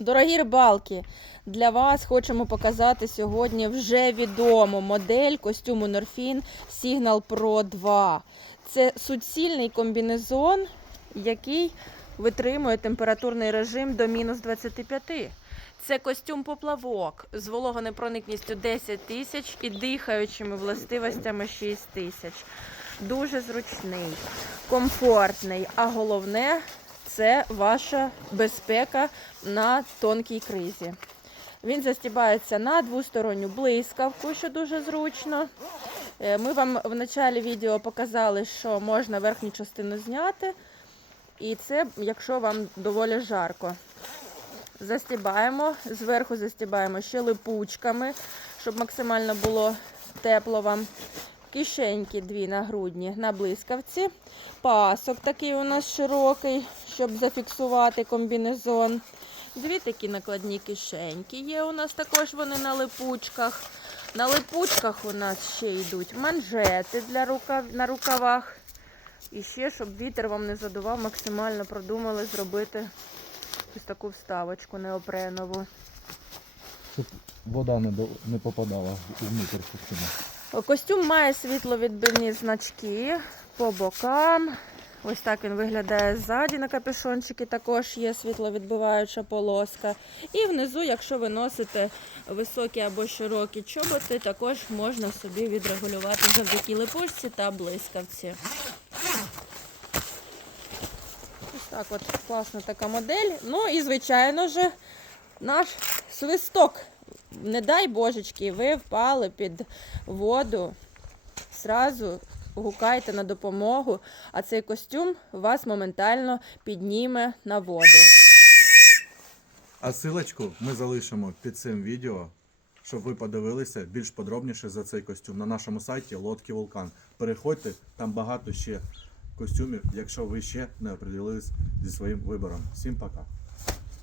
Дорогі рибалки, для вас хочемо показати сьогодні вже відому модель костюму Норфін Signal Pro 2. Це суцільний комбінезон, який витримує температурний режим до мінус 25. Це костюм поплавок з вологонепроникністю 10 тисяч і дихаючими властивостями 6 тисяч. Дуже зручний, комфортний, а головне це ваша безпека на тонкій кризі. Він застібається на двосторонню блискавку, що дуже зручно. Е, Ми вам в началі відео показали, що можна верхню частину зняти. І це, якщо вам доволі жарко. Застібаємо, зверху застібаємо ще липучками, щоб максимально було тепло вам. Кишеньки дві нагрудні на блискавці. Пасок такий у нас широкий, щоб зафіксувати комбінезон. Дві такі накладні кишеньки є у нас також вони на липучках. На липучках у нас ще йдуть манжети для рукав... на рукавах. І ще, щоб вітер вам не задував, максимально продумали зробити ось таку вставочку неопренову. Щоб вода не, до, не попадала костюма. Костюм має світловідбивні значки по бокам. Ось так він виглядає ззаді на капюшончики, також є світловідбиваюча полоска. І внизу, якщо ви носите високі або широкі чоботи, також можна собі відрегулювати завдяки липучці та блискавці. Ось так от класна така модель. Ну і, звичайно ж, наш свисток. Не дай божечки, ви впали під воду. Зразу гукайте на допомогу, а цей костюм вас моментально підніме на воду. А силочку ми залишимо під цим відео, щоб ви подивилися більш подробніше за цей костюм на нашому сайті Лодки Вулкан. Переходьте, там багато ще костюмів, якщо ви ще не оприділились зі своїм вибором. Всім пока!